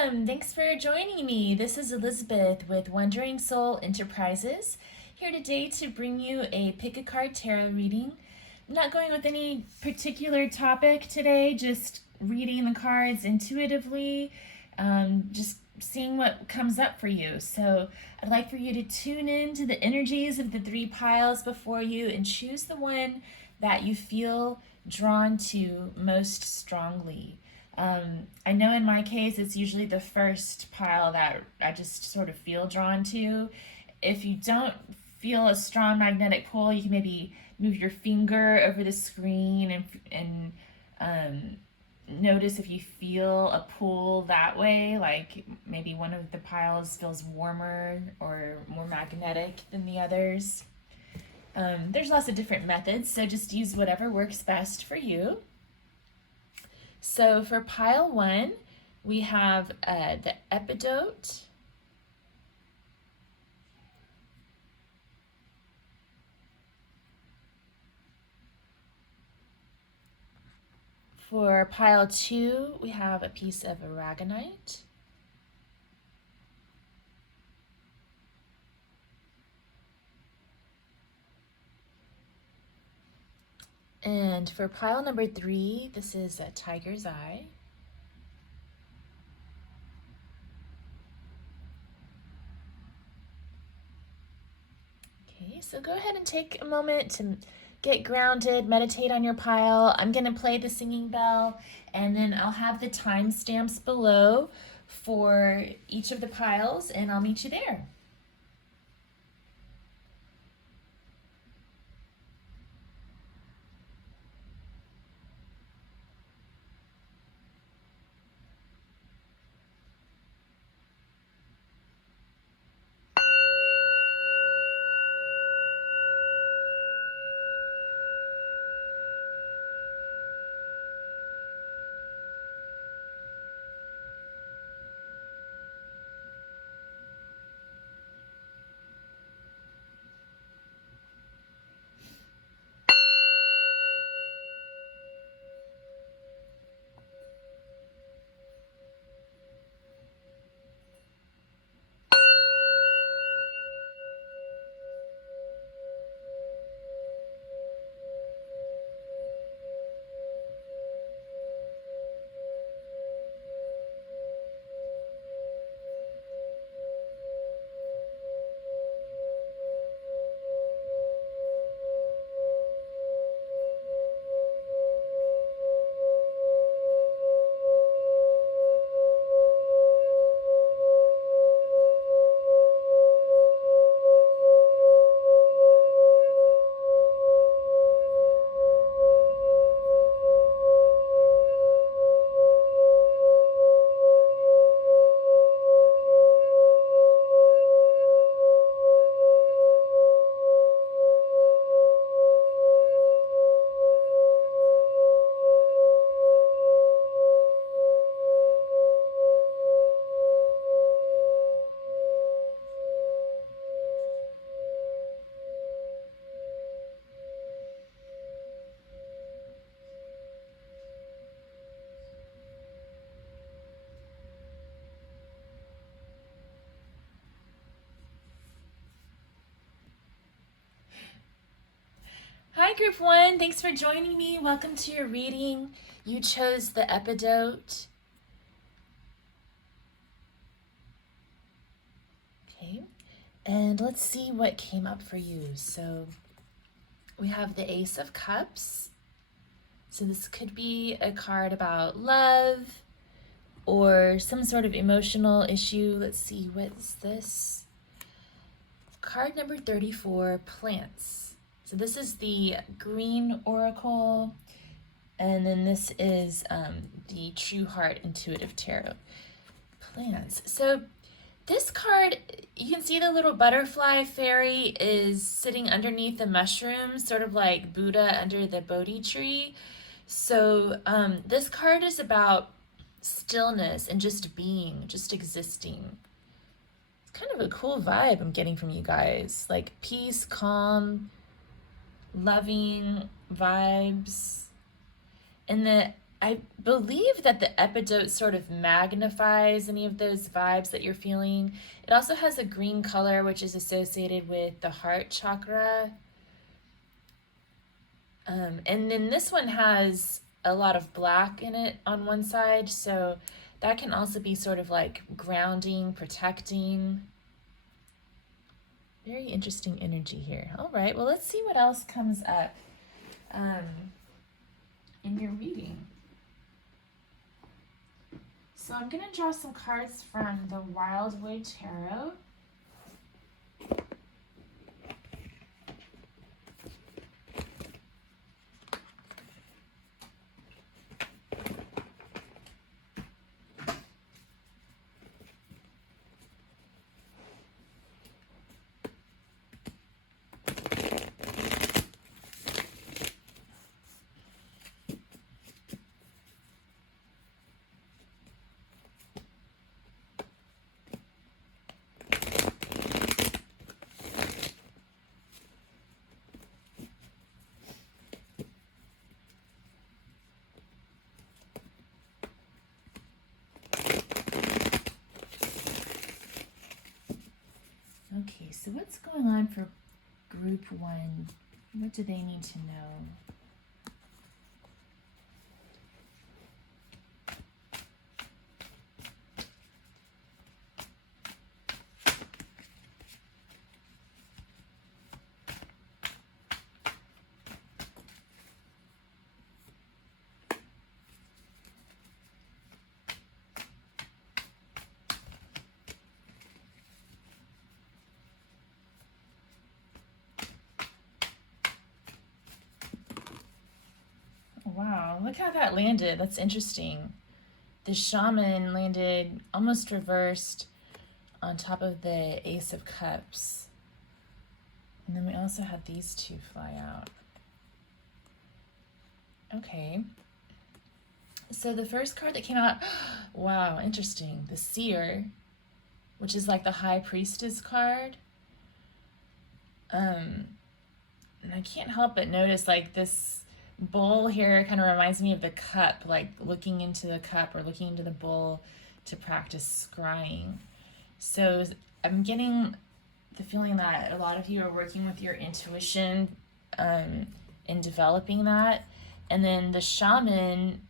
Welcome! Thanks for joining me. This is Elizabeth with Wandering Soul Enterprises, here today to bring you a pick a card tarot reading. I'm not going with any particular topic today, just reading the cards intuitively, just seeing what comes up for you. So I'd like for you to tune in to the energies of the three piles before you and choose the one that you feel drawn to most strongly. I know in my case, it's usually the first pile that I just sort of feel drawn to. If you don't feel a strong magnetic pull, you can maybe move your finger over the screen and notice if you feel a pull that way, like maybe one of the piles feels warmer or more magnetic than the others. There's lots of different methods, so just use whatever works best for you. So for pile one, we have the Epidote. For pile two, we have a piece of Aragonite. And for pile number three, this is a Tiger's Eye. Okay, so go ahead and take a moment to get grounded, meditate on your pile. I'm going to play the singing bell, and then I'll have the timestamps below for each of the piles, and I'll meet you there. Hi, Group 1. Thanks for joining me. Welcome to your reading. You chose the Epidote. Okay, and let's see what came up for you. So we have the Ace of Cups. So this could be a card about love or some sort of emotional issue. Let's see, what's this? Card number 34, Plants. So this is the Green Oracle, and then this is the True Heart Intuitive Tarot. Plants. So this card, you can see the little butterfly fairy is sitting underneath the mushrooms, sort of like Buddha under the Bodhi tree. So this card is about stillness and just being, just existing. It's kind of a cool vibe I'm getting from you guys, like peace, calm, loving vibes. And the I believe that the epidote sort of magnifies any of those vibes that you're feeling. It also has a green color, which is associated with the heart chakra. And then this one has a lot of black in it on one side, so that can also be sort of like grounding, protecting. Very interesting energy here. All right, well, let's see what else comes up in your reading. So I'm going to draw some cards from the Wild Way Tarot. Okay, so what's going on for group one? What do they need to know? Wow, look how that landed. That's interesting. The shaman landed almost reversed on top of the Ace of Cups. And then we also had these two fly out. Okay. So the first card that came out, wow, interesting. The Seer, which is like the High Priestess card. And I can't help but notice like this bowl here kind of reminds me of the cup, like looking into the cup or looking into the bowl to practice scrying. So I'm getting the feeling that a lot of you are working with your intuition in developing that. And then the shaman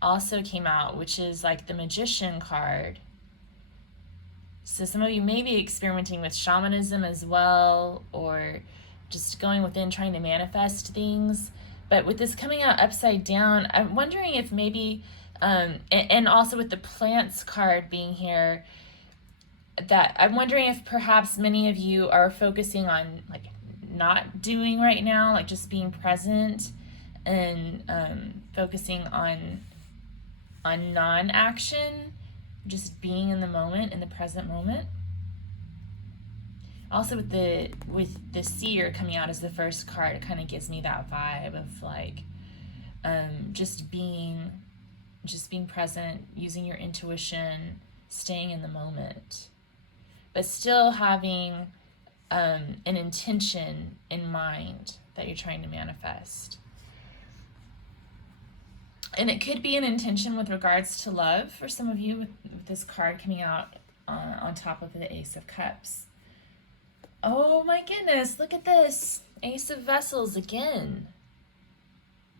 also came out, which is like the magician card. So some of you may be experimenting with shamanism as well, or just going within trying to manifest things. But with this coming out upside down, I'm wondering if maybe, and also with the plants card being here, that I'm wondering if perhaps many of you are focusing on like not doing right now, like just being present and focusing on non-action, just being in the moment, in the present moment. Also with the Seer coming out as the first card, it kind of gives me that vibe of like just being present, using your intuition, staying in the moment, but still having an intention in mind that you're trying to manifest. And it could be an intention with regards to love for some of you with this card coming out on top of the Ace of Cups. Oh my goodness, look at this. Ace of Vessels again.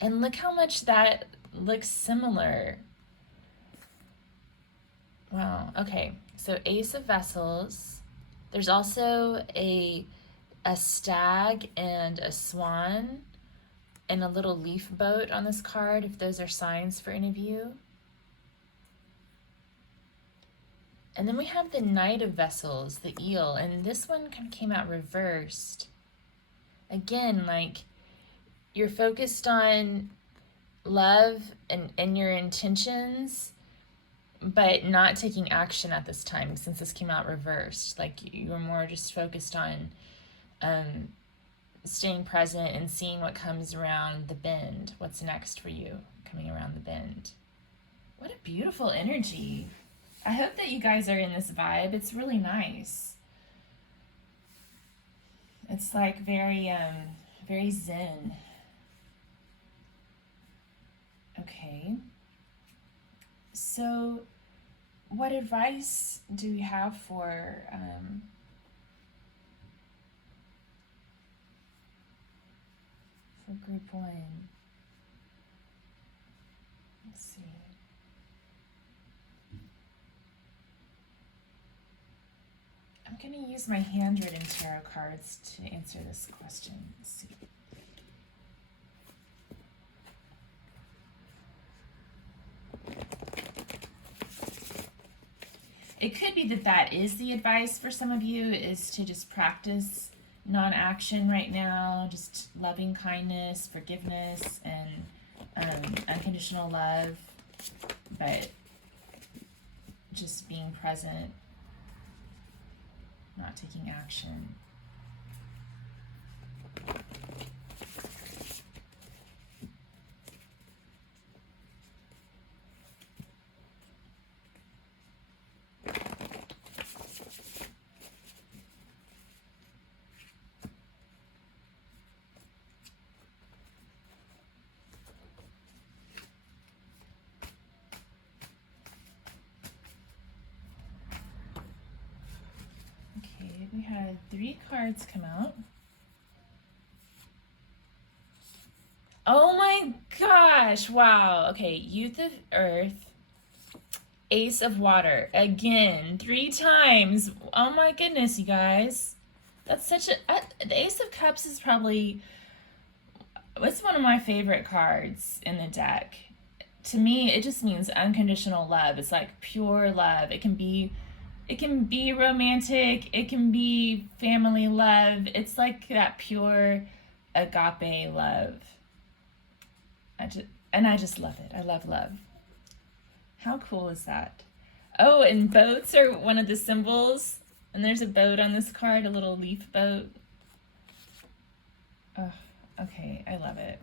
And look how much that looks similar. Wow, okay. So Ace of Vessels. There's also a stag and a swan and a little leaf boat on this card, if those are signs for any of you. And then we have the Knight of Vessels, the eel, and this one kind of came out reversed. Again, like you're focused on love and your intentions, but not taking action at this time since this came out reversed. Like you're more just focused on staying present and seeing what comes around the bend, what's next for you coming around the bend. What a beautiful energy. I hope that you guys are in this vibe. It's really nice. It's like very zen. Okay. So, what advice do we have for group one? Let's see. I'm going to use my handwritten tarot cards to answer this question. Let's see. It could be that is the advice for some of you, is to just practice non-action right now, just loving kindness, forgiveness, and unconditional love, but just being present, not taking action. We had 3 cards come out. Oh my gosh, wow. Okay, Youth of Earth, Ace of Water. Again, 3 times. Oh my goodness, you guys. That's such a... the Ace of Cups is probably... it's one of my favorite cards in the deck. To me, it just means unconditional love. It's like pure love. It can be romantic, it can be family love. It's like that pure agape love. I just love it. I love love. How cool is that? Oh, and boats are one of the symbols. And there's a boat on this card, a little leaf boat. Oh, okay, I love it.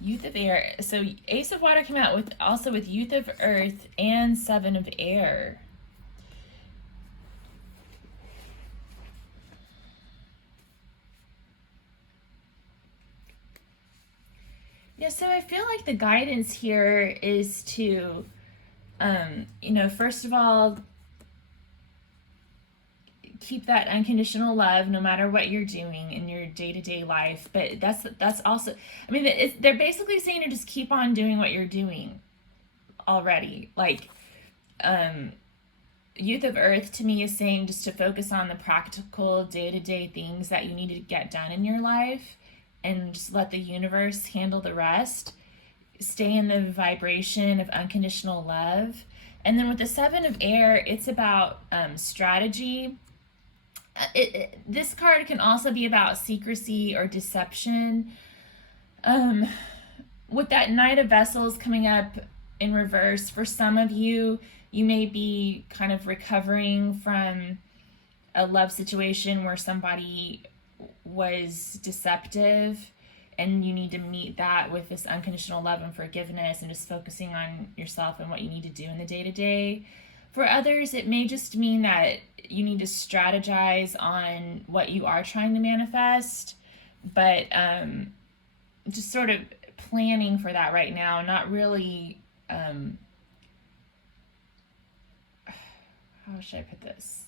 Youth of Air. So Ace of Water came out with Youth of Earth and 7 of Air. Yeah, so I feel like the guidance here is to, first of all, keep that unconditional love no matter what you're doing in your day-to-day life. But that's also, I mean, they're basically saying to just keep on doing what you're doing already. Like, Youth of Earth to me is saying just to focus on the practical day-to-day things that you need to get done in your life and just let the universe handle the rest. Stay in the vibration of unconditional love. And then with the 7 of Air, it's about strategy. This card can also be about secrecy or deception. With that Knight of Vessels coming up in reverse, for some of you, you may be kind of recovering from a love situation where somebody was deceptive, and you need to meet that with this unconditional love and forgiveness and just focusing on yourself and what you need to do in the day-to-day. For others, it may just mean that you need to strategize on what you are trying to manifest, but just sort of planning for that right now, not really, how should I put this?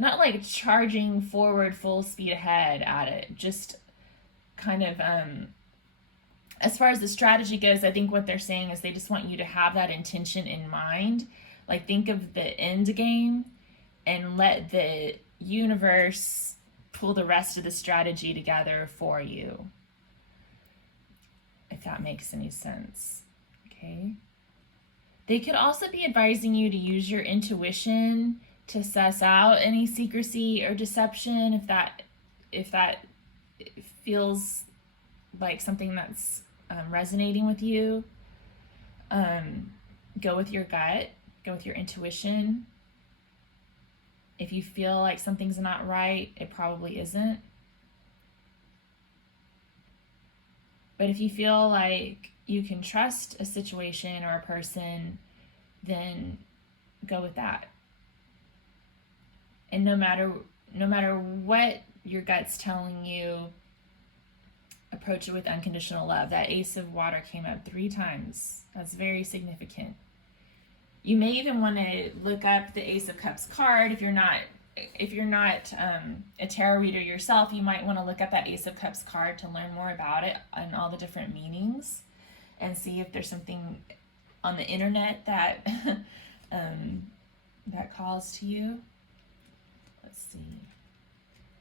Not like charging forward full speed ahead at it, just kind of, as far as the strategy goes, I think what they're saying is they just want you to have that intention in mind. Like, think of the end game and let the universe pull the rest of the strategy together for you, if that makes any sense. Okay. They could also be advising you to use your intuition to suss out any secrecy or deception, if that feels like something that's resonating with you. Go with your gut, go with your intuition. If you feel like something's not right, it probably isn't. But if you feel like you can trust a situation or a person, then go with that. And no matter what your gut's telling you, approach it with unconditional love. That Ace of Water came up 3 times. That's very significant. You may even want to look up the Ace of Cups card. If you're not a tarot reader yourself, you might want to look up that Ace of Cups card to learn more about it and all the different meanings, and see if there's something on the internet that that calls to you. Let's see.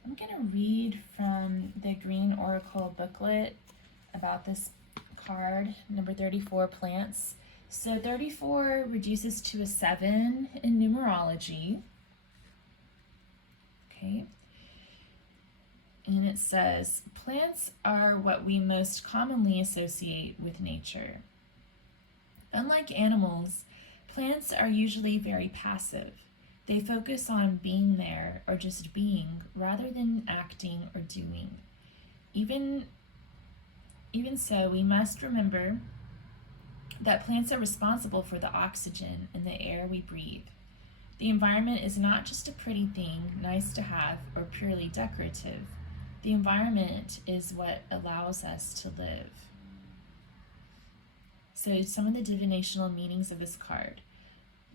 I'm going to read from the Green Oracle booklet about this card, number 34, plants. So 34 reduces to a 7 in numerology. Okay. And it says, plants are what we most commonly associate with nature. Unlike animals, plants are usually very passive. They focus on being there or just being rather than acting or doing. Even so, we must remember that plants are responsible for the oxygen in the air we breathe. The environment is not just a pretty thing, nice to have, or purely decorative. The environment is what allows us to live. So some of the divinational meanings of this card.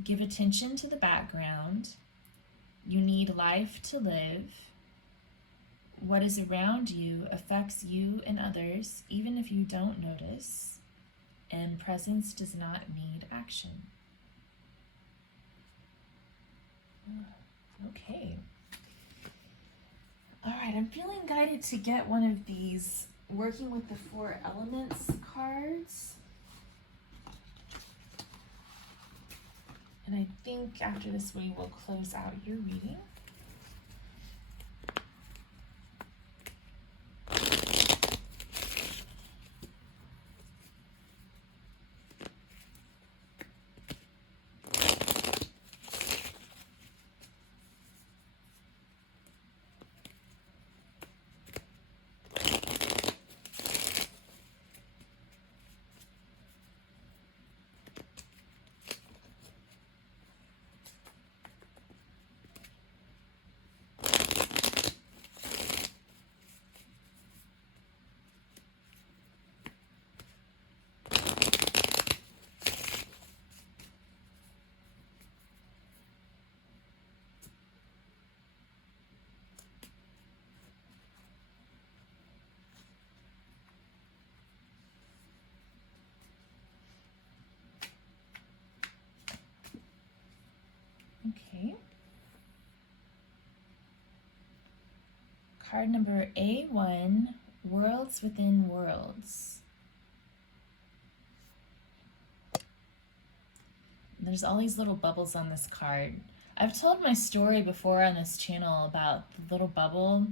Give attention to the background. You need life to live. What is around you affects you and others, even if you don't notice. And presence does not need action. Okay. All right, I'm feeling guided to get one of these Working with the 4 Elements cards. And I think after this we will close out your reading. Okay. Card number A1, Worlds Within Worlds. There's all these little bubbles on this card. I've told my story before on this channel about the little bubble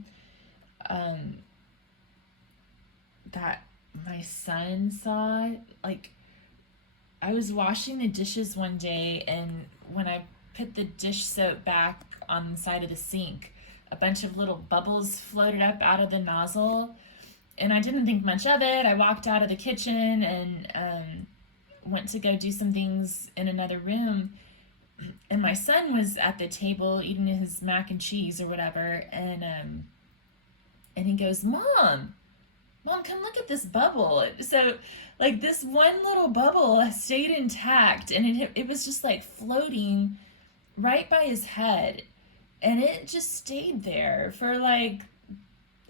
that my son saw. Like, I was washing the dishes one day, and when I put the dish soap back on the side of the sink, a bunch of little bubbles floated up out of the nozzle, and I didn't think much of it. I walked out of the kitchen and went to go do some things in another room, and my son was at the table eating his mac and cheese or whatever, and he goes, Mom, come look at this bubble. So, like, this one little bubble stayed intact, and it was just like floating right by his head, and it just stayed there for like,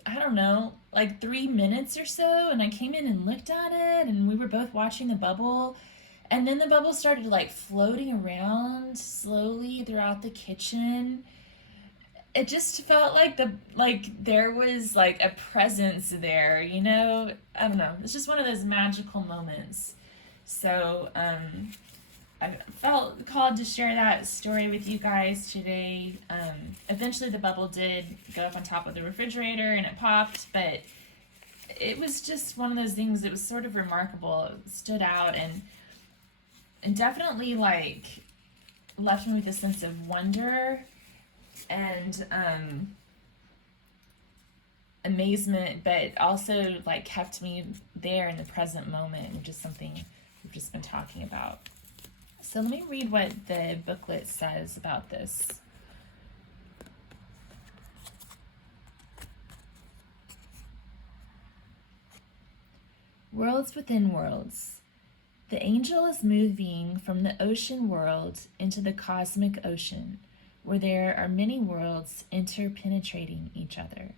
I don't know, like 3 minutes or so. And I came in and looked at it, and we were both watching the bubble, and then the bubble started like floating around slowly throughout the kitchen. It just felt like there was like a presence there, you know? I don't know. It's just one of those magical moments. So I felt called to share that story with you guys today. Eventually the bubble did go up on top of the refrigerator and it popped, but it was just one of those things that was sort of remarkable. It stood out and definitely like left me with a sense of wonder and amazement, but also like kept me there in the present moment, which is something we've just been talking about. So let me read what the booklet says about this. Worlds within worlds. The angel is moving from the ocean world into the cosmic ocean, where there are many worlds interpenetrating each other.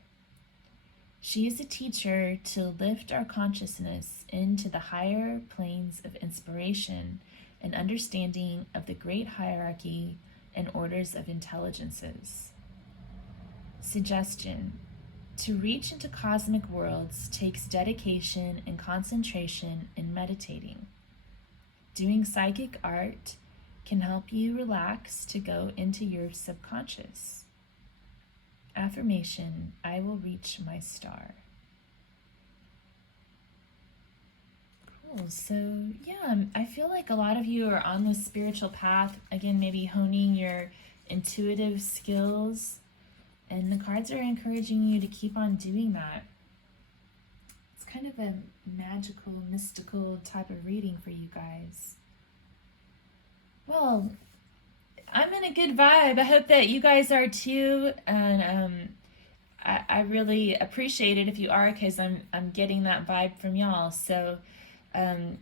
She is a teacher to lift our consciousness into the higher planes of inspiration and understanding of the great hierarchy and orders of intelligences. Suggestion: to reach into cosmic worlds takes dedication and concentration in meditating. Doing psychic art can help you relax to go into your subconscious. Affirmation: I will reach my star. Cool. So yeah, I feel like a lot of you are on this spiritual path, again, maybe honing your intuitive skills, and the cards are encouraging you to keep on doing that. It's kind of a magical, mystical type of reading for you guys. Well, I'm in a good vibe. I hope that you guys are too, and I really appreciate it if you are, because I'm getting that vibe from y'all. So I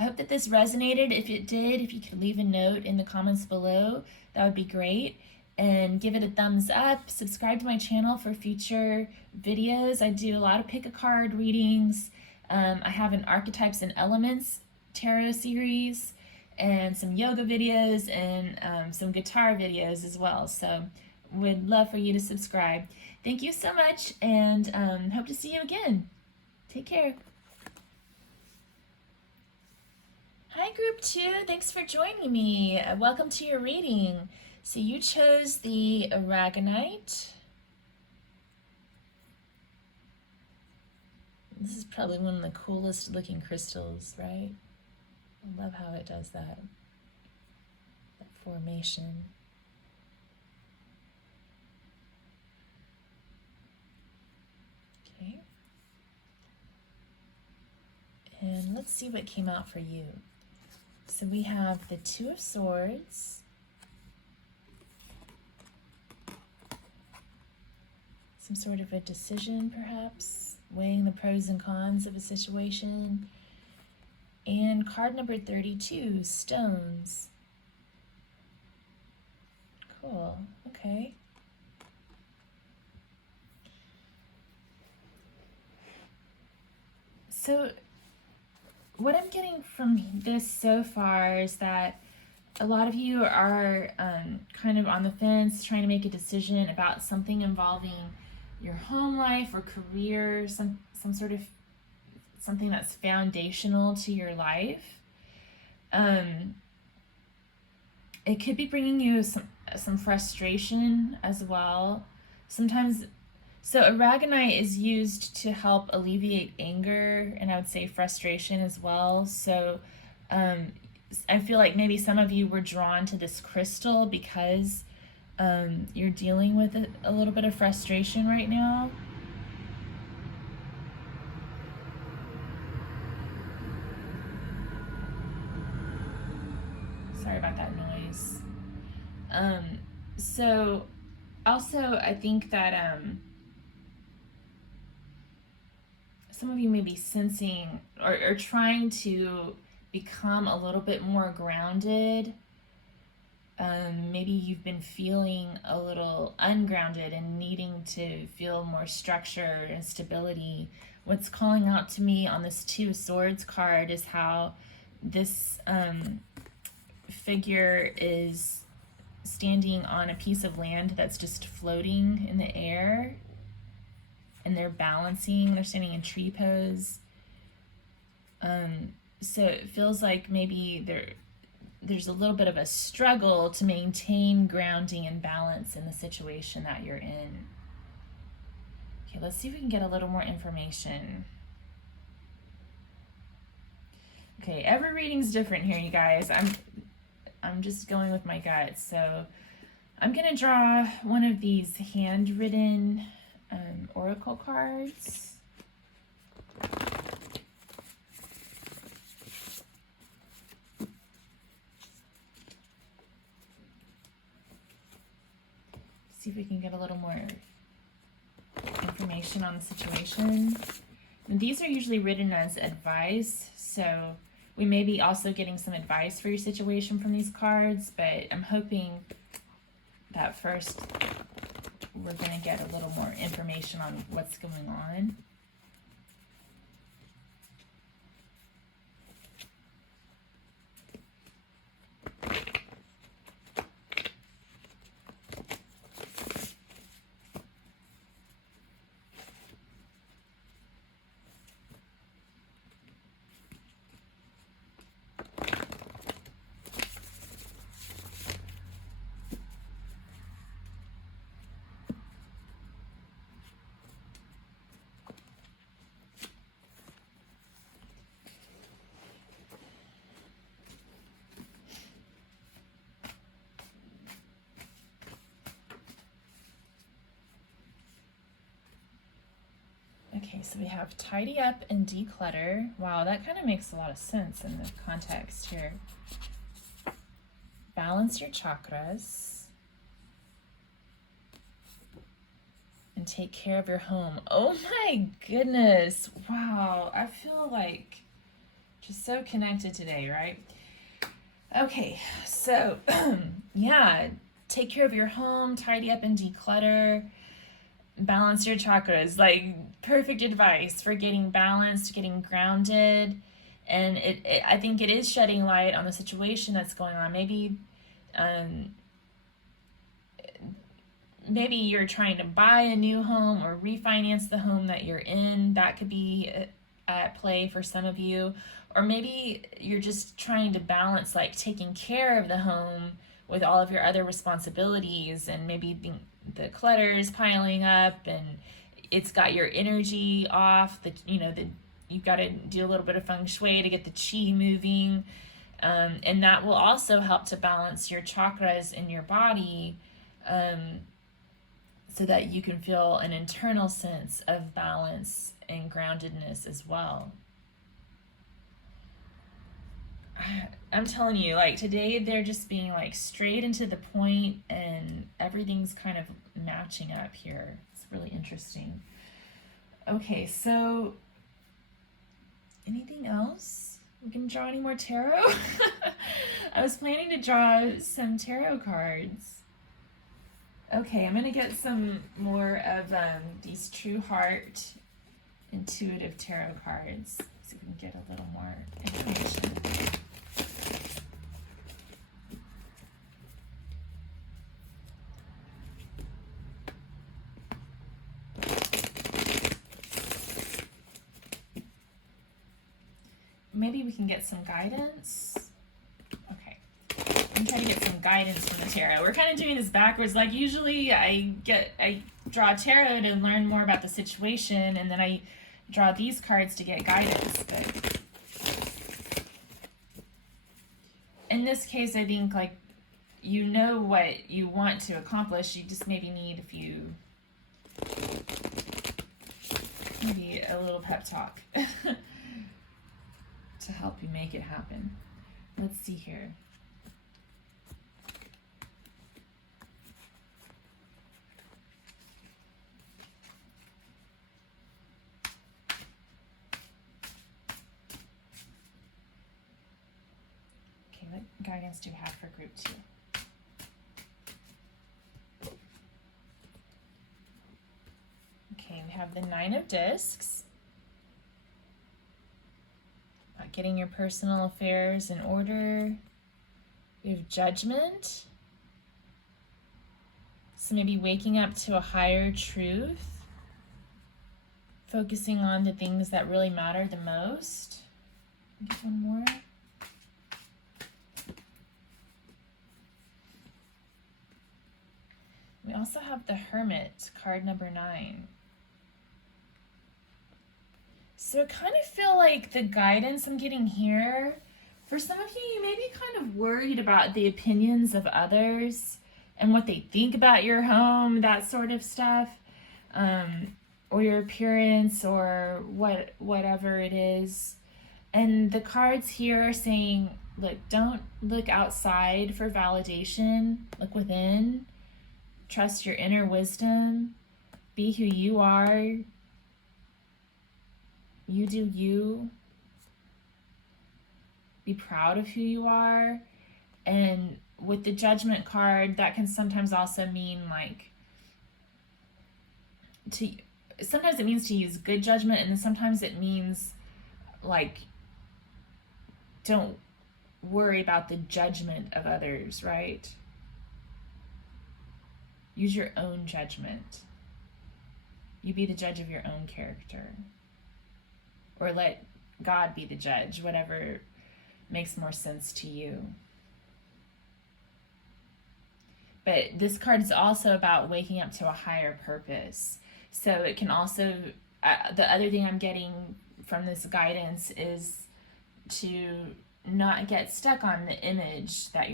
hope that this resonated. If it did, if you could leave a note in the comments below, that would be great. And give it a thumbs up. Subscribe to my channel for future videos. I do a lot of pick-a-card readings. I have an Archetypes and Elements tarot series, and some yoga videos, and some guitar videos as well. So would love for you to subscribe. Thank you so much, and hope to see you again. Take care. Hi, Group 2. Thanks for joining me. Welcome to your reading. So you chose the Aragonite. This is probably one of the coolest looking crystals, right? I love how it does that formation. Okay. And let's see what came out for you. So we have the Two of Swords, some sort of a decision perhaps, weighing the pros and cons of a situation, and card number 32, Stones. Cool, okay. So what I'm getting from this so far is that a lot of you are kind of on the fence, trying to make a decision about something involving your home life or career, some sort of something that's foundational to your life. It could be bringing you some frustration as well. Sometimes, so Aragonite is used to help alleviate anger, and I would say frustration as well. So I feel like maybe some of you were drawn to this crystal because you're dealing with a little bit of frustration right now. Sorry about that noise. So also I think that some of you may be sensing or trying to become a little bit more grounded. Maybe you've been feeling a little ungrounded and needing to feel more structure and stability. What's calling out to me on this Two of Swords card is how this figure is standing on a piece of land that's just floating in the air, and they're balancing, they're standing in tree pose. So it feels like maybe there's a little bit of a struggle to maintain grounding and balance in the situation that you're in. Okay, let's see if we can get a little more information. Okay, every reading's different here, you guys. I'm just going with my gut. So I'm gonna draw one of these handwritten oracle cards. See if we can get a little more information on the situation. These are usually written as advice, so we may be also getting some advice for your situation from these cards, but I'm hoping that first we're going to get a little more information on what's going on. Okay, so we have tidy up and declutter. Wow, that kind of makes a lot of sense in the context here. Balance your chakras. And take care of your home. Oh my goodness. Wow, I feel like just so connected today, right? Okay, so yeah, take care of your home, tidy up and declutter. Balance your chakras, like perfect advice for getting balanced, getting grounded. And I think it is shedding light on the situation that's going on. Maybe you're trying to buy a new home or refinance the home that you're in. That could be at play for some of you. Or maybe you're just trying to balance like taking care of the home with all of your other responsibilities, and maybe the clutter's piling up and it's got your energy off. You've got to do a little bit of feng shui to get the chi moving, and that will also help to balance your chakras in your body, so that you can feel an internal sense of balance and groundedness as well. I'm telling you, like today they're just being like straight into the point and everything's kind of matching up here. It's really interesting. Okay, so anything else? We can draw any more tarot? I was planning to draw some tarot cards. Okay, I'm going to get some more of these True Heart Intuitive Tarot cards so we can get a little more information. Maybe we can get some guidance. Okay, I'm trying to get some guidance from the tarot. We're kind of doing this backwards. Like usually I draw tarot to learn more about the situation, and then I draw these cards to get guidance. But in this case, I think like you know what you want to accomplish. You just maybe need maybe a little pep talk to help you make it happen. Let's see here. Okay, what guidance do we have for group 2? Okay, we have the 9 of Discs. Getting your personal affairs in order. We have Judgment. So maybe waking up to a higher truth. Focusing on the things that really matter the most. Get one more. We also have the Hermit, card number 9. So I kind of feel like the guidance I'm getting here, for some of you, you may be kind of worried about the opinions of others and what they think about your home, that sort of stuff, or your appearance, or whatever it is. And the cards here are saying, look, don't look outside for validation. Look within. Trust your inner wisdom. Be who you are. you do you. Be proud of who you are. And with the judgment card, that can sometimes also mean like sometimes it means to use good judgment, and then sometimes it means like don't worry about the judgment of others, right? Use your own judgment. You be the judge of your own character. Or let God be the judge, whatever makes more sense to you. But this card is also about waking up to a higher purpose. So it can also, the other thing I'm getting from this guidance is to not get stuck on the image that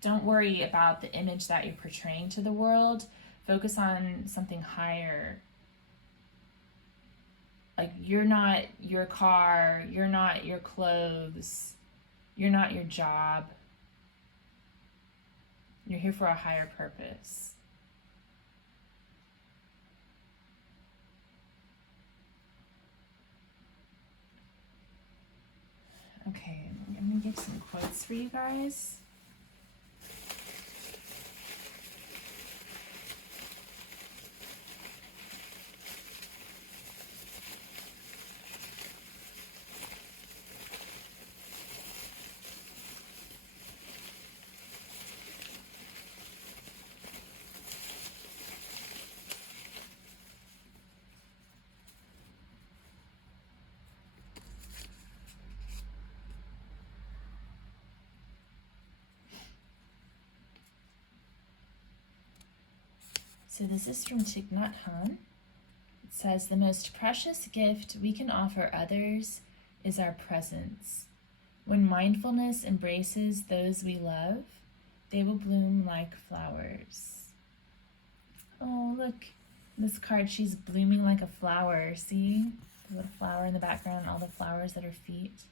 don't worry about the image that you're portraying to the world. Focus on something higher. Like, you're not your car, you're not your clothes, you're not your job. You're here for a higher purpose. Okay, I'm going to give some quotes for you guys. So this is from Thich Nhat Hanh. It says, the most precious gift we can offer others is our presence. When mindfulness embraces those we love, they will bloom like flowers. Oh, look, this card, she's blooming like a flower. See? The little flower in the background, all the flowers at her feet.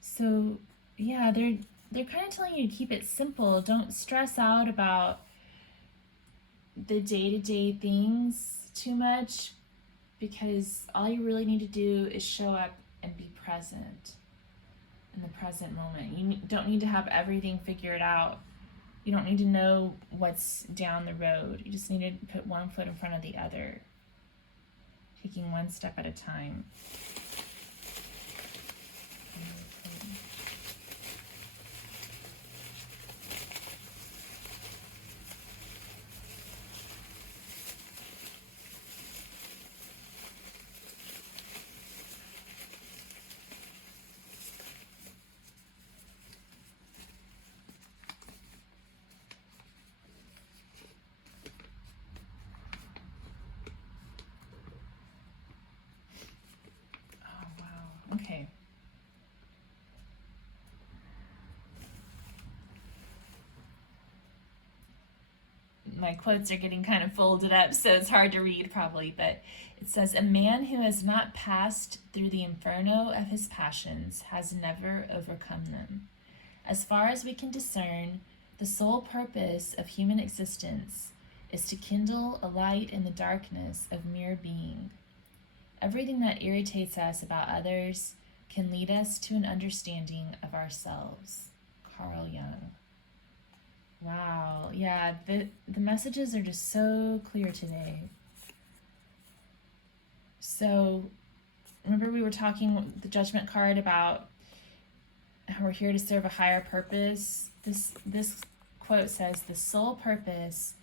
So, yeah, they're kind of telling you to keep it simple. Don't stress out about the day-to-day things too much, because all you really need to do is show up and be present in the present moment. You don't need to have everything figured out. You don't need to know what's down the road. You just need to put one foot in front of the other, taking one step at a time. Okay. My quotes are getting kind of folded up, so it's hard to read probably, but it says, a man who has not passed through the inferno of his passions has never overcome them. As far as we can discern, the sole purpose of human existence is to kindle a light in the darkness of mere being. Everything that irritates us about others can lead us to an understanding of ourselves. Carl Jung. Wow, yeah, the messages are just so clear today. So, remember we were talking the judgment card about how we're here to serve a higher purpose? This quote says, the sole purpose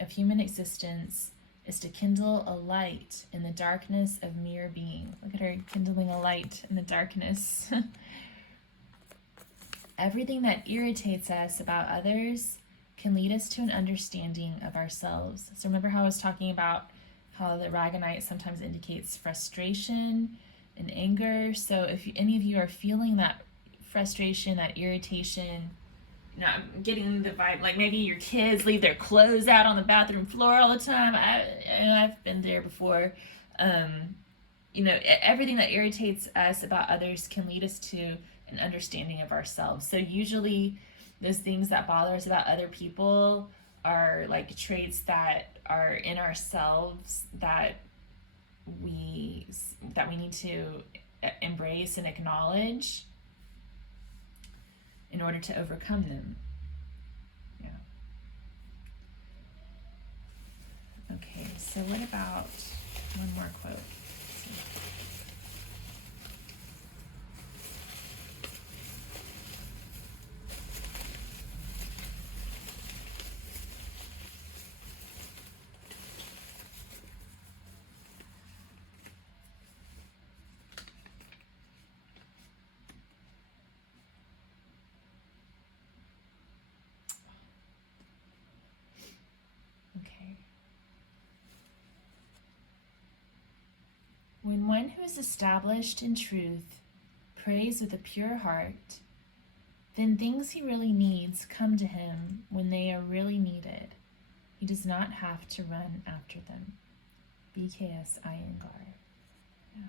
of human existence is to kindle a light in the darkness of mere being. Look at her kindling a light in the darkness. Everything that irritates us about others can lead us to an understanding of ourselves. So remember how I was talking about how the Aragonite sometimes indicates frustration and anger. So if any of you are feeling that frustration, that irritation, I'm getting the vibe, like maybe your kids leave their clothes out on the bathroom floor all the time. I've been there before. Everything that irritates us about others can lead us to an understanding of ourselves. So usually those things that bother us about other people are like traits that are in ourselves that we need to embrace and acknowledge in order to overcome them. Yeah. Okay, so what about one more quote? Okay. When one who is established in truth prays with a pure heart, then things he really needs come to him when they are really needed. He does not have to run after them. BKS Iyengar. Yeah.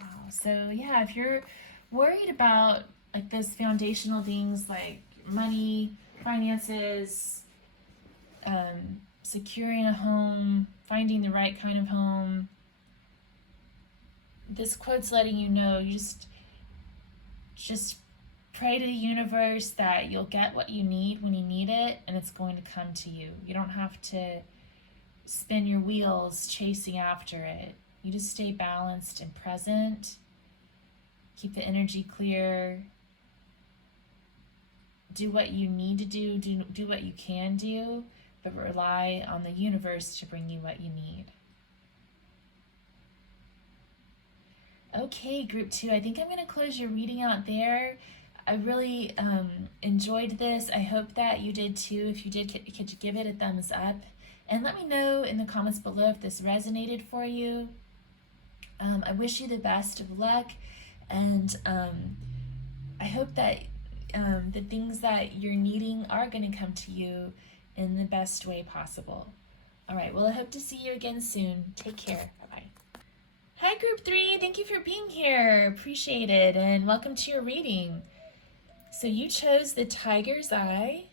Wow. So yeah, if you're worried about like those foundational things like money, finances, securing a home, finding the right kind of home, this quote's letting you know, you just pray to the universe that you'll get what you need when you need it, and it's going to come to you. You don't have to spin your wheels chasing after it. You just stay balanced and present. Keep the energy clear. Do what you need to do what you can do, but rely on the universe to bring you what you need. Okay, group 2, I think I'm going to close your reading out there. I really enjoyed this. I hope that you did too. If you did, could you give it a thumbs up? And let me know in the comments below if this resonated for you. I wish you the best of luck, and I hope that the things that you're needing are going to come to you in the best way possible. All right, well, I hope to see you again soon. Take care. Bye-bye. Hi, group 3. Thank you for being here. Appreciate it, and welcome to your reading. So you chose the Tiger's Eye.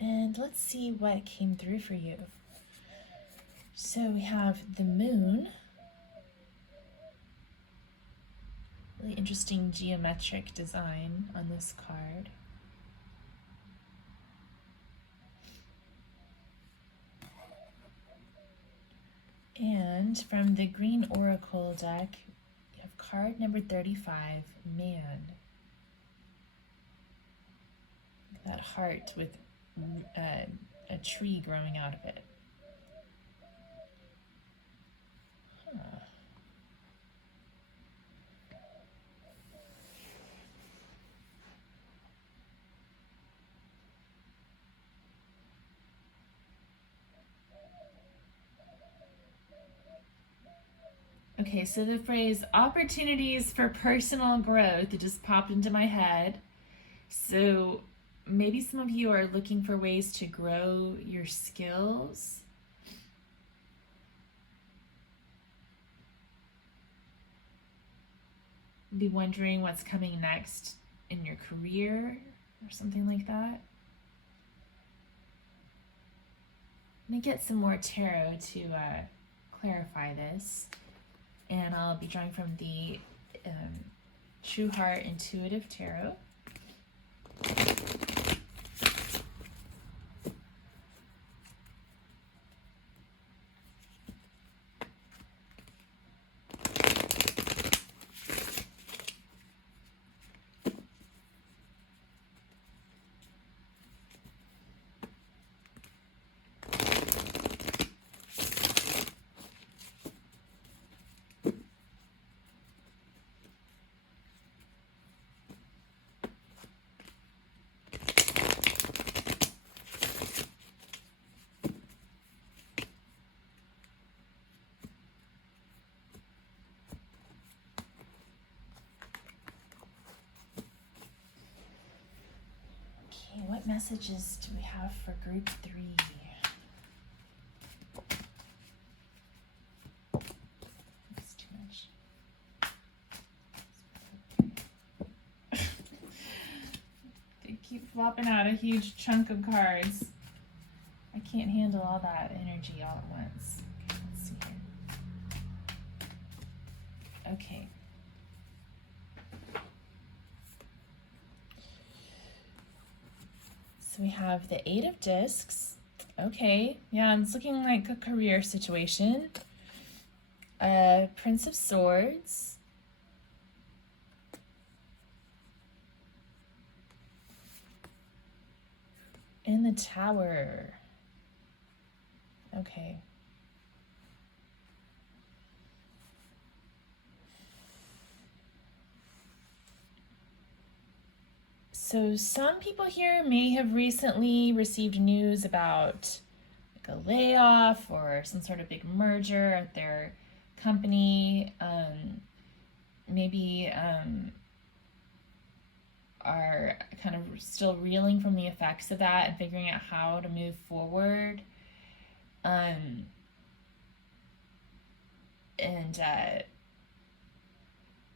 And let's see what came through for you. So we have the Moon. Really interesting geometric design on this card. And from the Green Oracle deck, you have card number 35, Man. That heart with a tree growing out of it. Huh. Okay, so the phrase opportunities for personal growth, it just popped into my head. So maybe some of you are looking for ways to grow your skills. Be wondering what's coming next in your career or something like that. I'm going to get some more tarot to clarify this. And I'll be drawing from the True Heart Intuitive Tarot. What messages do we have for group 3? That's too much. Thank you flopping out a huge chunk of cards. I can't handle all that energy all at once. Okay, let's see here. Okay. So we have the 8 of Discs. Okay, yeah, it's looking like a career situation. Prince of Swords. And the Tower. Okay. So some people here may have recently received news about like a layoff or some sort of big merger at their company. Maybe are kind of still reeling from the effects of that and figuring out how to move forward. And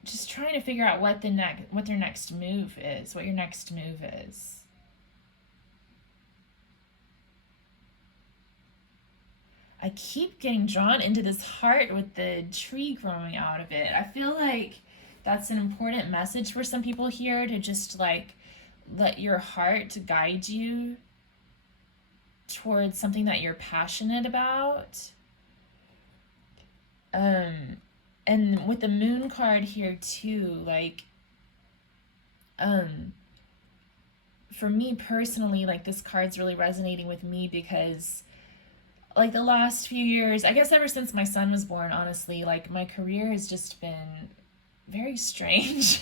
just trying to figure out what their next move is, what your next move is. I keep getting drawn into this heart with the tree growing out of it. I feel like that's an important message for some people here, to just like let your heart guide you towards something that you're passionate about. And with the Moon card here too, like for me personally, like this card's really resonating with me because like the last few years, I guess ever since my son was born, honestly, like my career has just been very strange.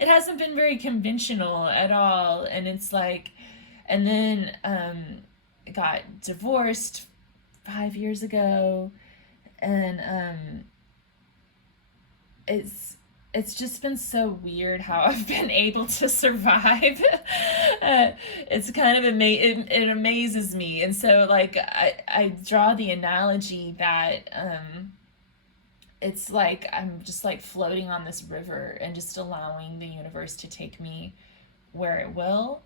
It hasn't been very conventional at all. And it's like, and then I got divorced 5 years ago, and it's just been so weird how I've been able to survive. It's kind of it amazes me. And so like I draw the analogy that it's like I'm just like floating on this river and just allowing the universe to take me where it will.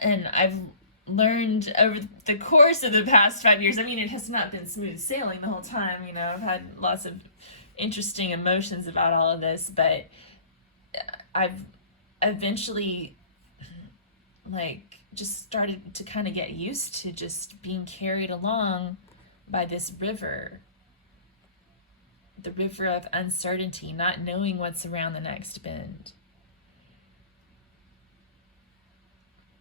And I've learned over the course of the past 5 years, I mean, it has not been smooth sailing the whole time, you know, I've had lots of interesting emotions about all of this, but I've eventually like just started to kind of get used to just being carried along by this river, the river of uncertainty, not knowing what's around the next bend.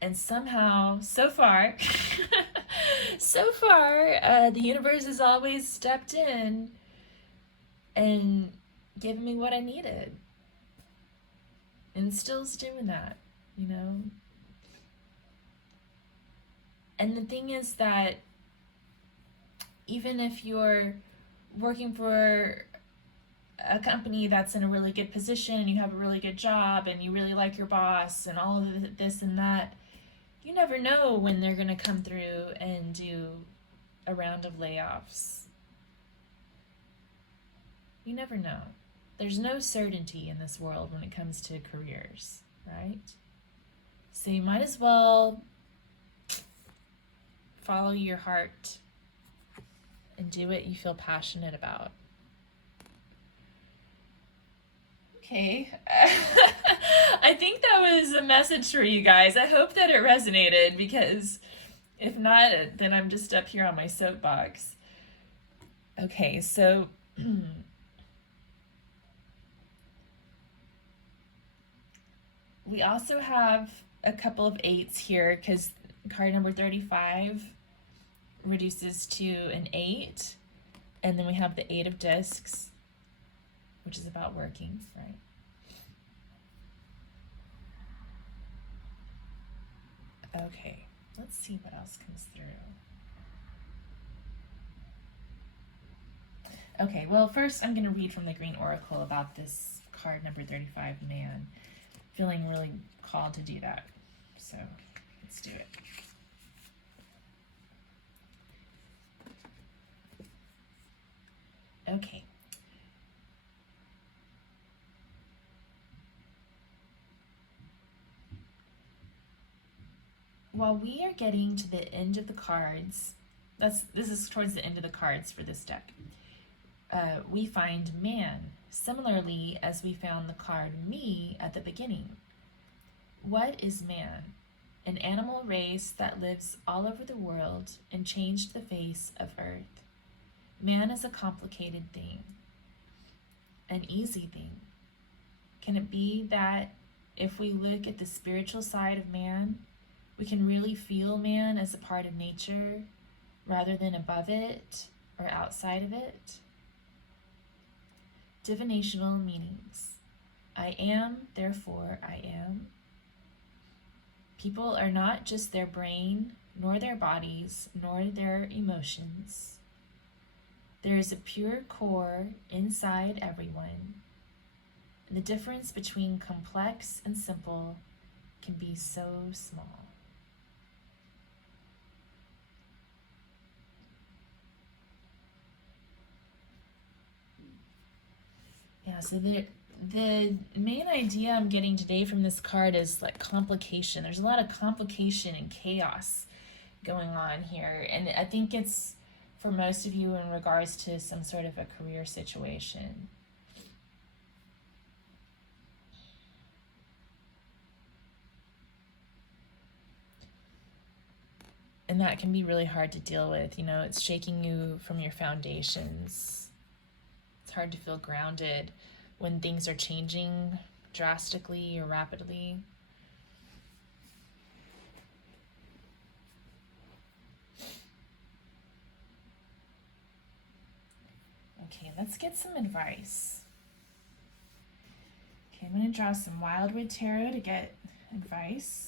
And somehow, so far, the universe has always stepped in and given me what I needed. And still's doing that, you know? And the thing is that even if you're working for a company that's in a really good position and you have a really good job and you really like your boss and all of this and that, you never know when they're going to come through and do a round of layoffs. You never know. There's no certainty in this world when it comes to careers, right? So you might as well follow your heart and do what you feel passionate about. Okay. I think that was a message for you guys. I hope that it resonated, because if not, then I'm just up here on my soapbox. Okay, so we also have a couple of 8s here, because card number 35 reduces to an 8, and then we have the 8 of Discs, which is about working, right? Okay, let's see what else comes through. Okay, well, first I'm going to read from the Green Oracle about this card number 35, man. Feeling really called to do that, so let's do it. Okay. while we are getting to the end of the cards, this is towards the end of the cards for this deck, we find man, similarly as we found the card me at the beginning. What is man? An animal race that lives all over the world and changed the face of earth. Man is a complicated thing, an easy thing. Can it be that if we look at the spiritual side of man, we can really feel man as a part of nature rather than above it or outside of it? Divinational meanings. I am, therefore I am. People are not just their brain, nor their bodies, nor their emotions. There is a pure core inside everyone. And the difference between complex and simple can be so small. Yeah, so the main idea I'm getting today from this card is like complication. There's a lot of complication and chaos going on here. And I think it's for most of you in regards to some sort of a career situation. And that can be really hard to deal with. You know, it's shaking you from your foundations. It's hard to feel grounded when things are changing drastically or rapidly. Okay, let's get some advice. Okay, I'm going to draw some Wildwood Tarot to get advice.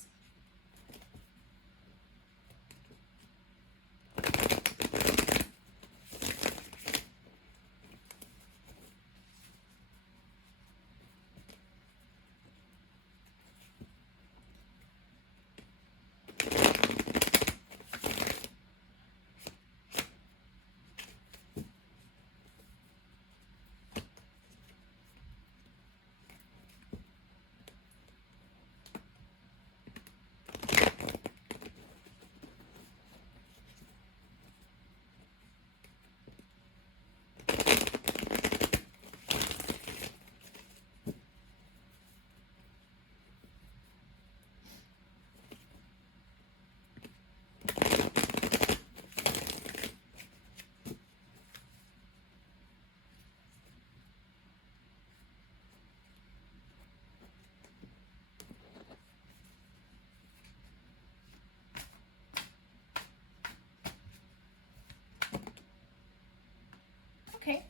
Okay,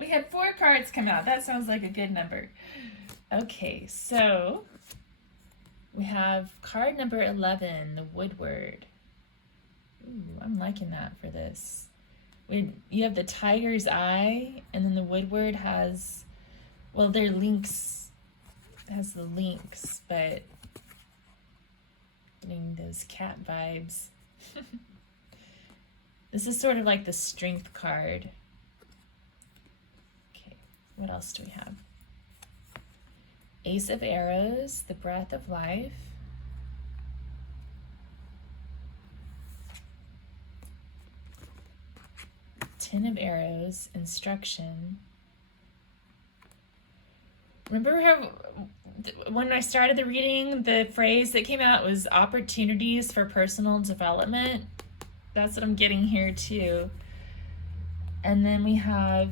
we had 4 cards come out. That sounds like a good number. Okay, so we have card number 11, the Woodward. Ooh, I'm liking that for this. You have the tiger's eye, and then the Woodward has, well, they're links. It has the links, but getting those cat vibes. This is sort of like the strength card. What else do we have? Ace of Arrows, the breath of life. Ten of Arrows, instruction. Remember how when I started the reading, the phrase that came out was opportunities for personal development? That's what I'm getting here too. And then we have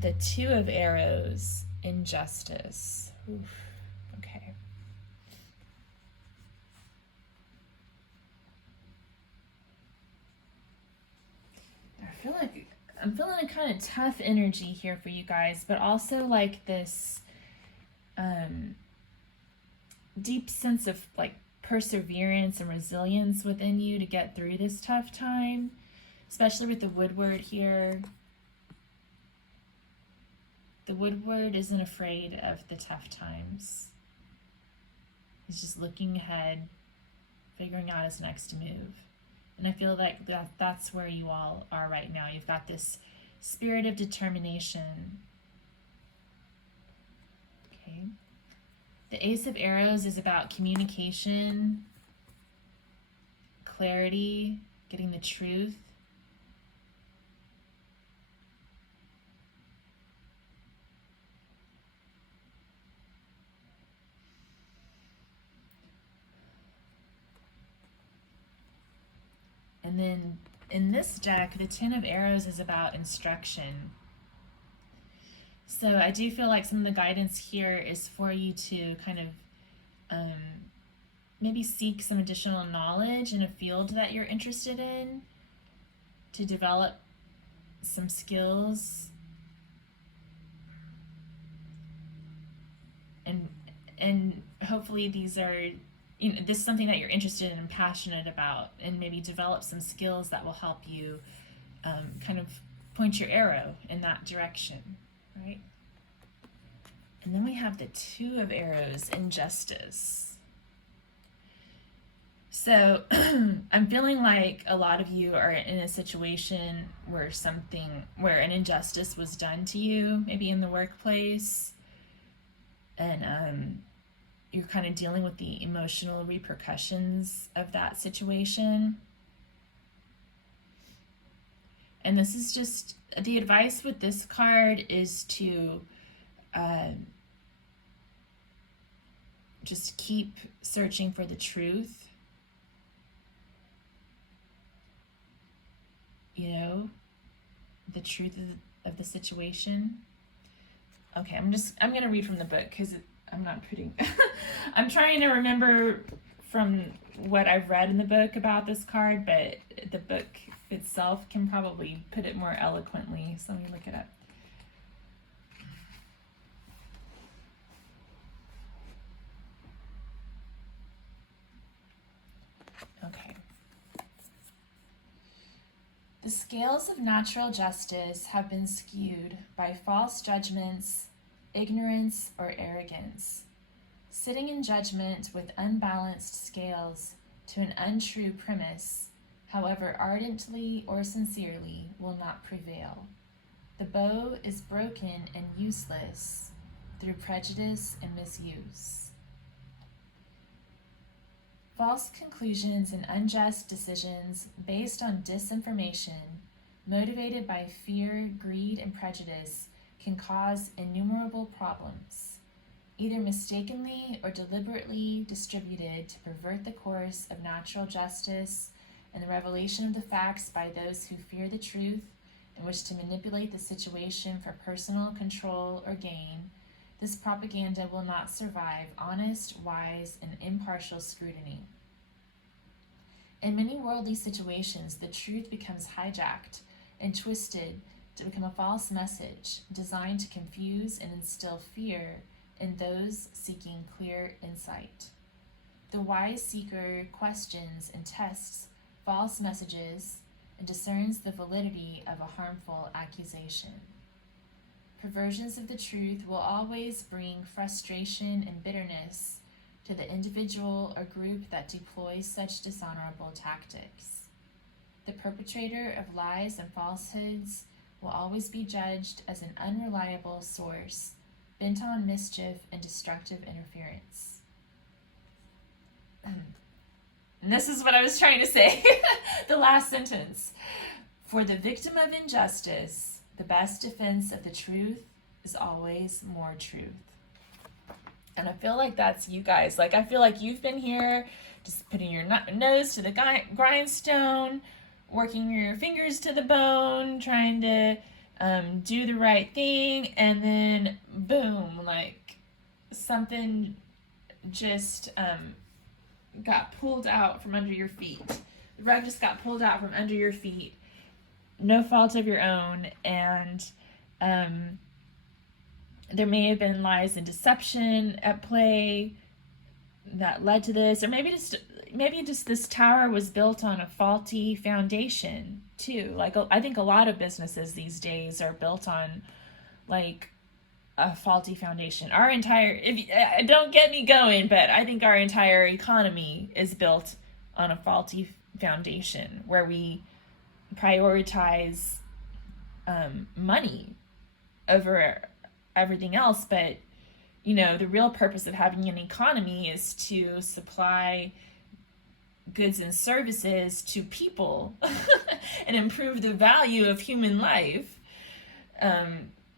the 2 of Arrows, injustice. Oof. Okay. I'm feeling a kind of tough energy here for you guys, but also like this deep sense of like perseverance and resilience within you to get through this tough time, especially with the Woodward here. The Woodward isn't afraid of the tough times. He's just looking ahead, figuring out his next move. And I feel like that's where you all are right now. You've got this spirit of determination. Okay. The Ace of Arrows is about communication. clarity, getting the truth. And then in this deck, the Ten of Arrows is about instruction. So I do feel like some of the guidance here is for you to kind of maybe seek some additional knowledge in a field that you're interested in, to develop some skills, and hopefully these are, this is something that you're interested in and passionate about, and maybe develop some skills that will help you kind of point your arrow in that direction, right? And then we have the Two of Arrows, injustice. So I'm feeling like a lot of you are in a situation where an injustice was done to you, maybe in the workplace, and you're kind of dealing with the emotional repercussions of that situation. And this is just, the advice with this card is to just keep searching for the truth. The truth of the situation. Okay, I'm going to read from the book because I'm not putting, I'm trying to remember from what I've read in the book about this card, but the book itself can probably put it more eloquently. So let me look it up. Okay. The scales of natural justice have been skewed by false judgments, ignorance, or arrogance. Sitting in judgment with unbalanced scales to an untrue premise, however ardently or sincerely, will not prevail. The bow is broken and useless through prejudice and misuse. False conclusions and unjust decisions based on disinformation, motivated by fear, greed, and prejudice, can cause innumerable problems, either mistakenly or deliberately distributed to pervert the course of natural justice and the revelation of the facts by those who fear the truth and wish to manipulate the situation for personal control or gain. This propaganda will not survive honest, wise, and impartial scrutiny. In many worldly situations, the truth becomes hijacked and twisted to become a false message designed to confuse and instill fear in those seeking clear insight. The wise seeker questions and tests false messages and discerns the validity of a harmful accusation. Perversions of the truth will always bring frustration and bitterness to the individual or group that deploys such dishonorable tactics. The perpetrator of lies and falsehoods will always be judged as an unreliable source, bent on mischief and destructive interference. And this is what I was trying to say, the last sentence. For the victim of injustice, the best defense of the truth is always more truth. And I feel like that's you guys. Like, I feel like you've been here just putting your nose to the grindstone, working your fingers to the bone, trying to do the right thing, and then boom, like something just got pulled out from under your feet. The rug just got pulled out from under your feet, no fault of your own, and there may have been lies and deception at play that led to this, or maybe just this tower was built on a faulty foundation too. Like, I think a lot of businesses these days are built on like a faulty foundation. Our entire, don't get me going, but I think our entire economy is built on a faulty foundation where we prioritize money over everything else. But the real purpose of having an economy is to supply goods and services to people and improve the value of human life.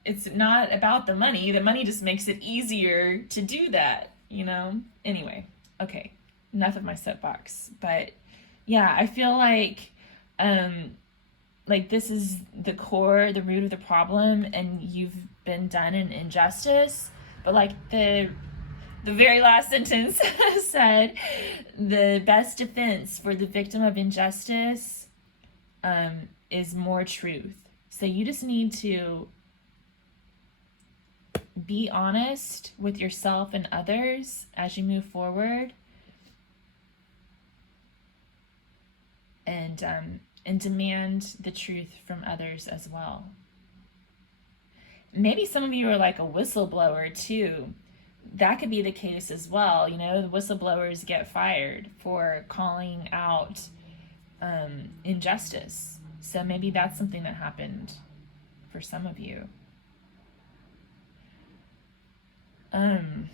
It's not about the money. The money just makes it easier to do that, you know? Anyway, okay, enough of my soapbox. But yeah, I feel like this is the core, the root of the problem, and you've been done an injustice. But like the very last sentence said, the best defense for the victim of injustice is more truth. So you just need to be honest with yourself and others as you move forward, and demand the truth from others as well. Maybe some of you are like a whistleblower too. That could be the case as well. You know, the whistleblowers get fired for calling out injustice. So maybe that's something that happened for some of you. Okay,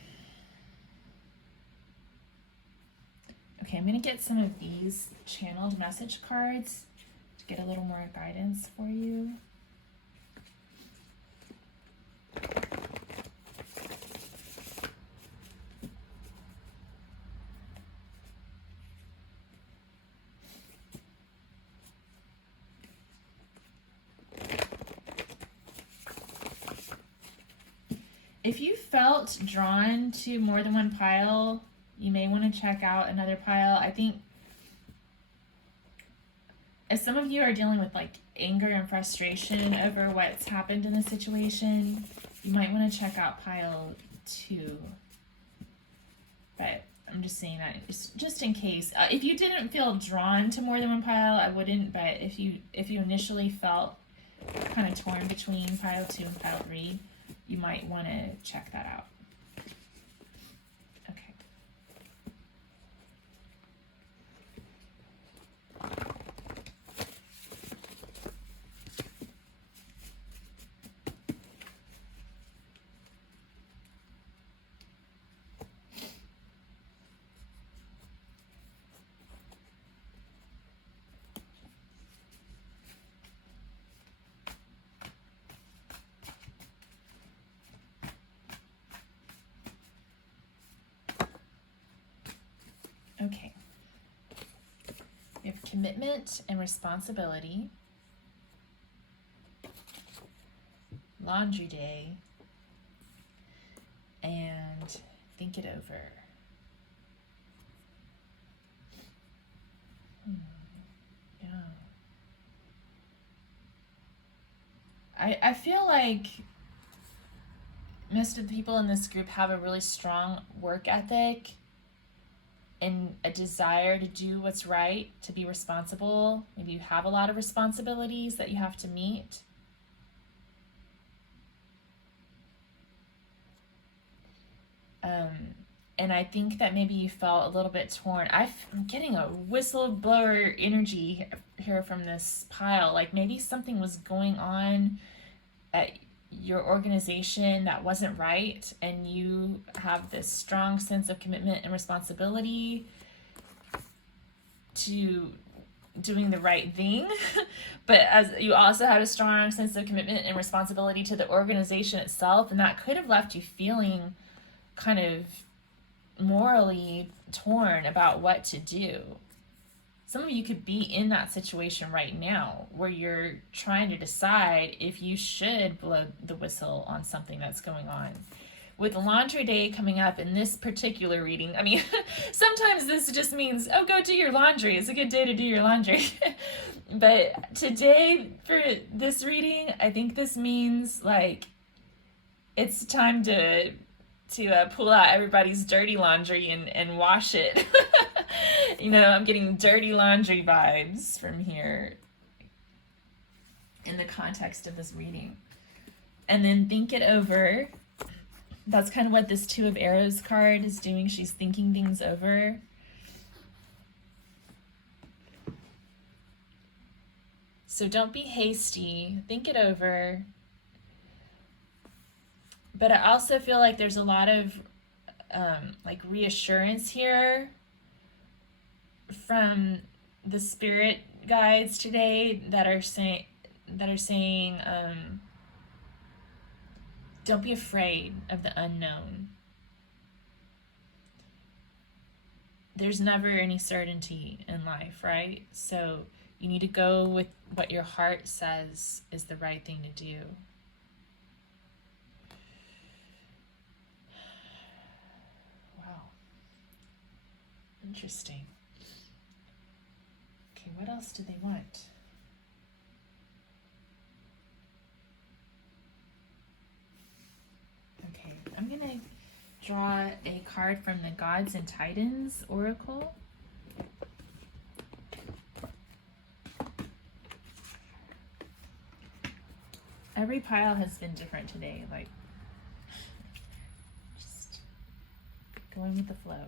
I'm going to get some of these channeled message cards to get a little more guidance for you. If you felt drawn to more than one pile, you may want to check out another pile. I think as some of you are dealing with like anger and frustration over what's happened in the situation, you might want to check out pile 2. But I'm just saying that just in case. If you didn't feel drawn to more than one pile, I wouldn't. But if you initially felt kind of torn between pile 2 and pile 3, you might want to check that out. Okay. Okay. We have commitment and responsibility, laundry day, and think it over. Yeah. I feel like most of the people in this group have a really strong work ethic and a desire to do what's right, to be responsible. Maybe you have a lot of responsibilities that you have to meet. And I think that maybe you felt a little bit torn. I'm getting a whistleblower energy here from this pile. Like maybe something was going on at your organization that wasn't right, and you have this strong sense of commitment and responsibility to doing the right thing, but as you also had a strong sense of commitment and responsibility to the organization itself, and that could have left you feeling kind of morally torn about what to do. Some of you could be in that situation right now where you're trying to decide if you should blow the whistle on something that's going on. With laundry day coming up in this particular reading, I mean, sometimes this just means, oh, go do your laundry. It's a good day to do your laundry. But today, for this reading, I think this means, like, it's time to pull out everybody's dirty laundry and wash it. You know, I'm getting dirty laundry vibes from here in the context of this reading. And then think it over. That's kind of what this 2 of Arrows card is doing. She's thinking things over. So don't be hasty. Think it over. But I also feel like there's a lot of like reassurance here from the spirit guides today that are saying, don't be afraid of the unknown. There's never any certainty in life, right? So you need to go with what your heart says is the right thing to do. Wow. Interesting. Okay, what else do they want? Okay, I'm going to draw a card from the Gods and Titans Oracle. Every pile has been different today, like just going with the flow.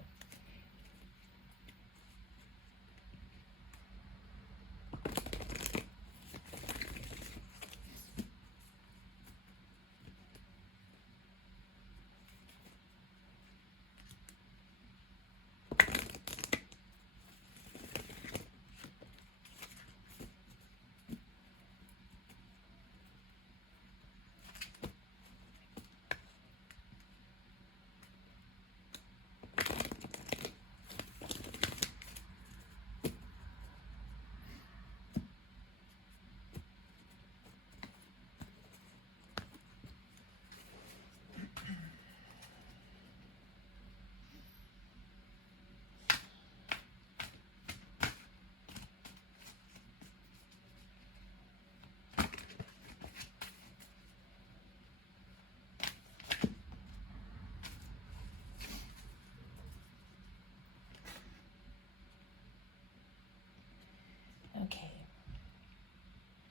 Okay.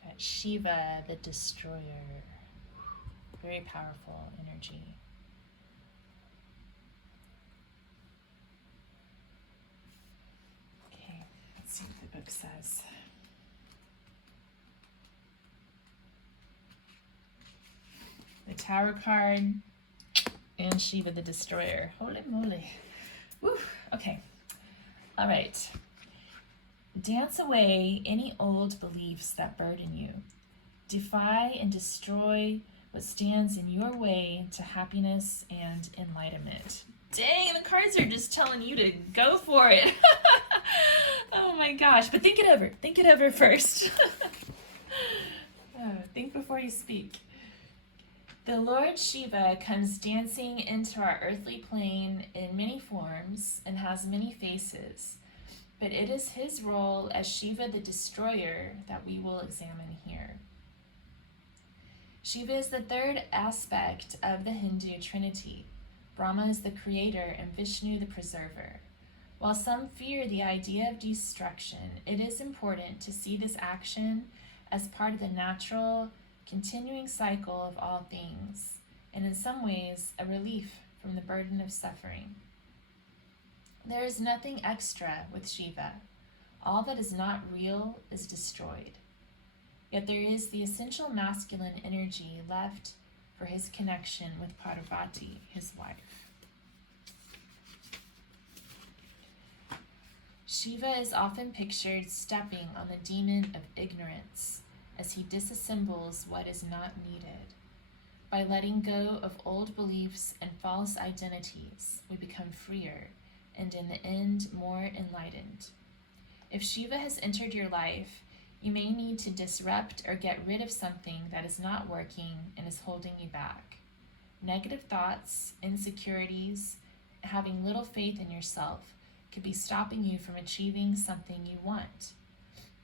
Got Shiva, the Destroyer. Very powerful energy. Okay, let's see what the book says. The Tower card and Shiva, the Destroyer. Holy moly. Woo. Okay. All right. Dance away any old beliefs that burden you. Defy and destroy what stands in your way to happiness and enlightenment. Dang, the cards are just telling you to go for it. Oh my gosh, but think it over. Think it over first. Think before you speak. The Lord Shiva comes dancing into our earthly plane in many forms and has many faces. But it is his role as Shiva the Destroyer that we will examine here. Shiva is the third aspect of the Hindu Trinity. Brahma is the creator and Vishnu the preserver. While some fear the idea of destruction, it is important to see this action as part of the natural, continuing cycle of all things, and in some ways, a relief from the burden of suffering. There is nothing extra with Shiva. All that is not real is destroyed. Yet there is the essential masculine energy left for his connection with Parvati, his wife. Shiva is often pictured stepping on the demon of ignorance as he disassembles what is not needed. By letting go of old beliefs and false identities, we become freer and in the end more enlightened. If Shiva has entered your life, you may need to disrupt or get rid of something that is not working and is holding you back. Negative thoughts, insecurities, having little faith in yourself could be stopping you from achieving something you want.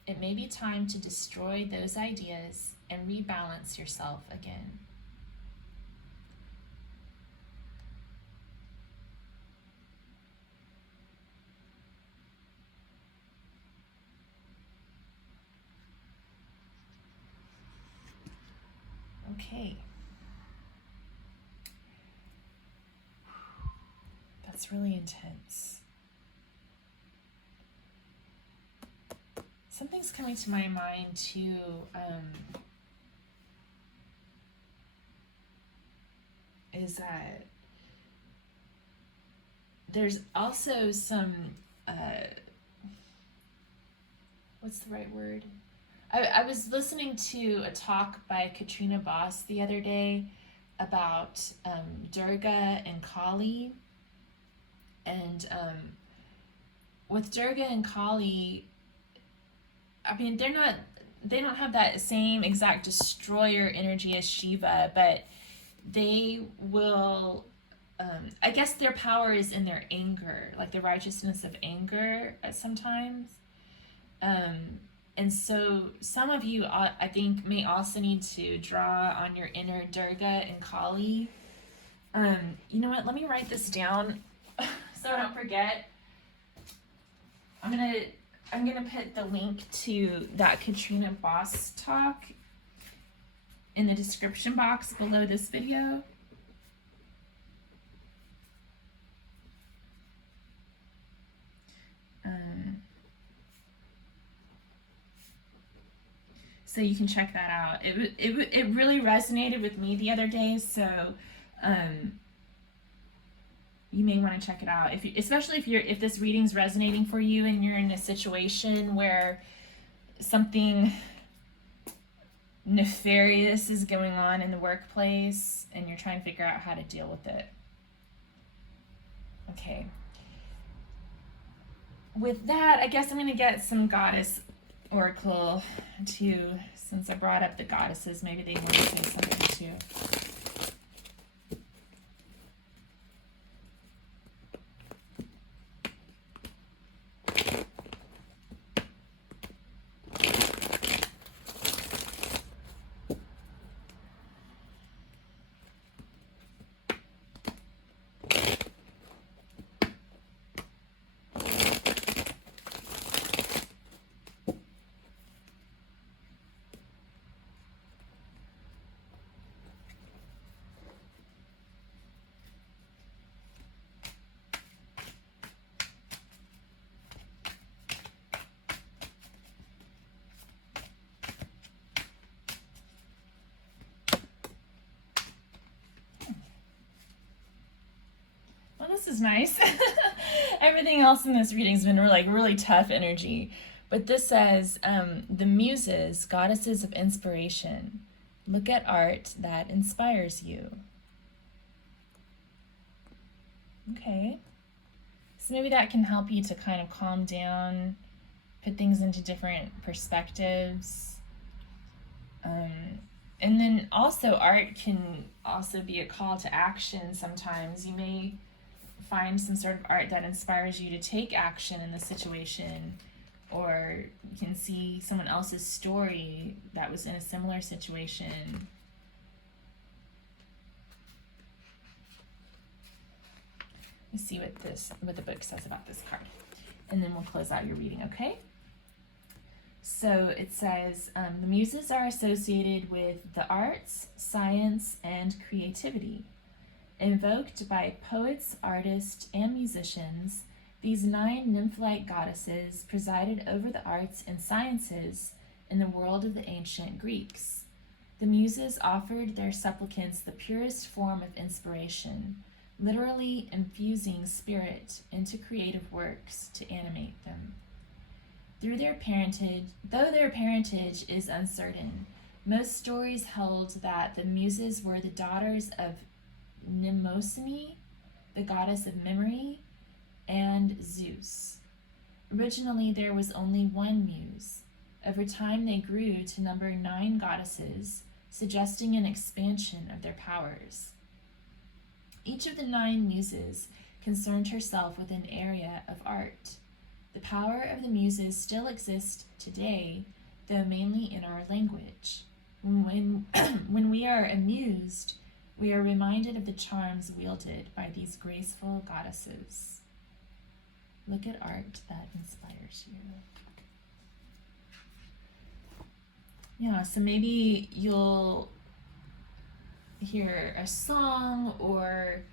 It may be time to destroy those ideas and rebalance yourself again. Okay. That's really intense. Something's coming to my mind too. Is that there's also some what's the right word? I was listening to a talk by Katrina Voss the other day about Durga and Kali. And with Durga and Kali, I mean, they don't have that same exact destroyer energy as Shiva, but they will, I guess their power is in their anger, like the righteousness of anger sometimes. And so some of you, I think, may also need to draw on your inner Durga and Kali. You know what? Let me write this down so I don't forget. I'm gonna put the link to that Katrina Voss talk in the description box below this video. So you can check that out. It really resonated with me the other day, so you may want to check it out. Especially if this reading's resonating for you and you're in a situation where something nefarious is going on in the workplace and you're trying to figure out how to deal with it. Okay. With that, I guess I'm going to get some goddess oracle too, since I brought up the goddesses. Maybe they want to say something too. Well, this is nice. Everything else in this reading's been really tough energy. But this says, the muses, goddesses of inspiration, look at art that inspires you. Okay. So maybe that can help you to kind of calm down, put things into different perspectives. And then also art can also be a call to action sometimes. You may find some sort of art that inspires you to take action in the situation, or you can see someone else's story that was in a similar situation. Let's see what the book says about this card, and then we'll close out your reading, okay? So it says, the muses are associated with the arts, science, and creativity. Invoked by poets, artists, and musicians, these 9 nymph-like goddesses presided over the arts and sciences in the world of the ancient Greeks. The muses offered their supplicants the purest form of inspiration, literally infusing spirit into creative works to animate them. Though their parentage is uncertain, most stories held that the muses were the daughters of Mnemosyne, the goddess of memory, and Zeus. Originally, there was only one muse. Over time, they grew to number 9 goddesses, suggesting an expansion of their powers. Each of the 9 muses concerned herself with an area of art. The power of the muses still exists today, though mainly in our language. When we are amused, we are reminded of the charms wielded by these graceful goddesses. Look at art that inspires you. Yeah, so maybe you'll hear a song or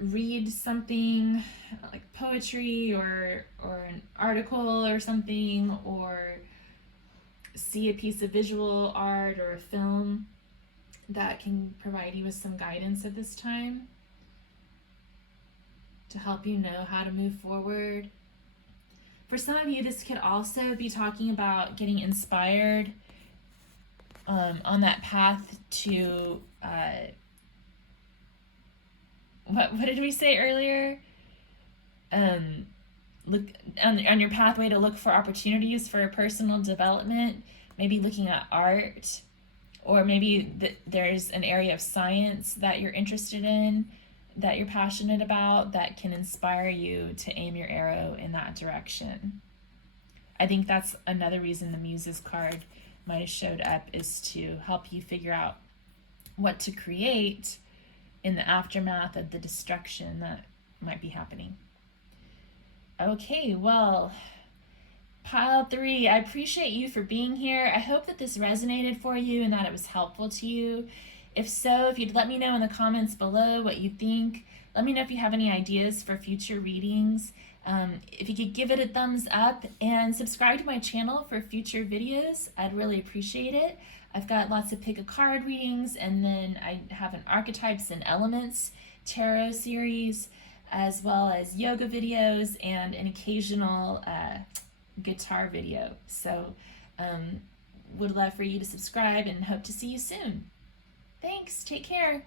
read something like poetry or an article or something, or see a piece of visual art or a film that can provide you with some guidance at this time to help you know how to move forward. For some of you, this could also be talking about getting inspired on that path to what did we say earlier? Look on your pathway to look for opportunities for personal development, maybe looking at art, or maybe there's an area of science that you're interested in, that you're passionate about, that can inspire you to aim your arrow in that direction. I think that's another reason the Muses card might have showed up, is to help you figure out what to create in the aftermath of the destruction that might be happening. Okay, well, pile 3, I appreciate you for being here. I hope that this resonated for you and that it was helpful to you. If so, if you'd let me know in the comments below what you think. Let me know if you have any ideas for future readings. If you could give it a thumbs up and subscribe to my channel for future videos, I'd really appreciate it. I've got lots of pick a card readings, and then I have an archetypes and elements tarot series, as well as yoga videos and an occasional guitar video. So would love for you to subscribe and hope to see you soon. Thanks, take care.